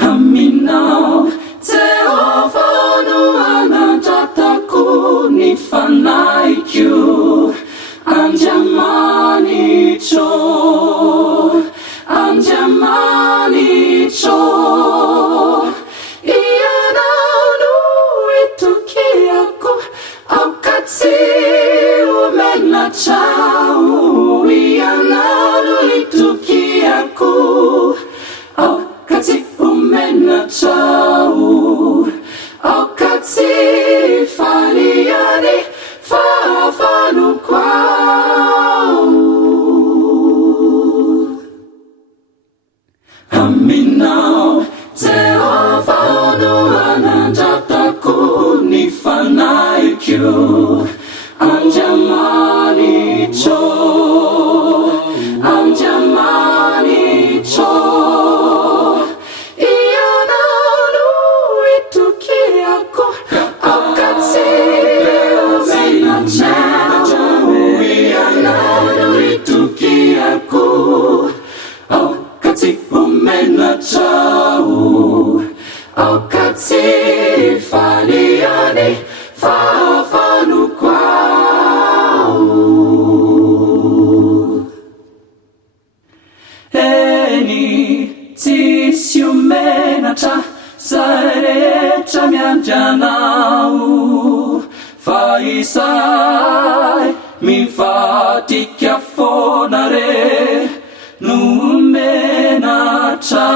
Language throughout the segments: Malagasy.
Aminao Jehova no anandratako ny fanaiko Andriamanitro Andriamanitro Ianao no itokiako aoka tsy omenatrao Ianao no itokiako aoka tsy omenatrao aoka tsy faliany fahavaloko ao Aminao Jehova no anandratako ny fanaiko Andriamanitro Andriamanitro Ianao no itokiako aoka tsy omenatrao Ianao no itokiako aoka tsy omenatrao aoka tsy faliany fahavaloko ao Eny tsisy omenatra zay rehetra miandry anao fa izay mivadika foana re no omenatra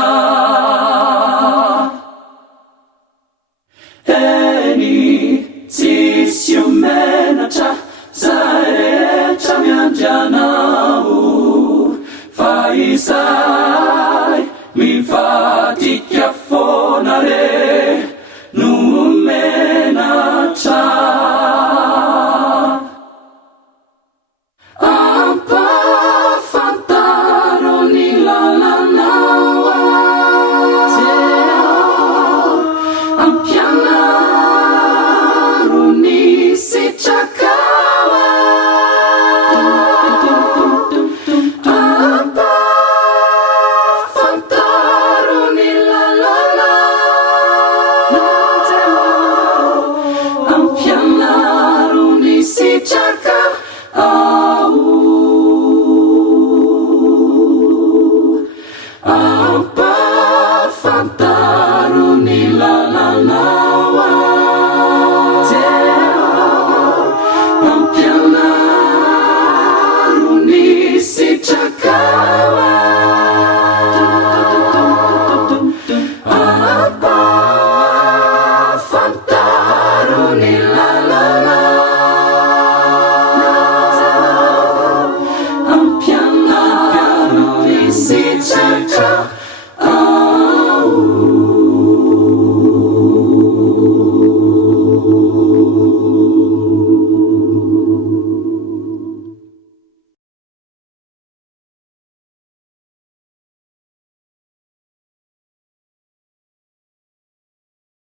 Eny tsisy omenatra zay rehetra miandry anao fa izay mivadika foana re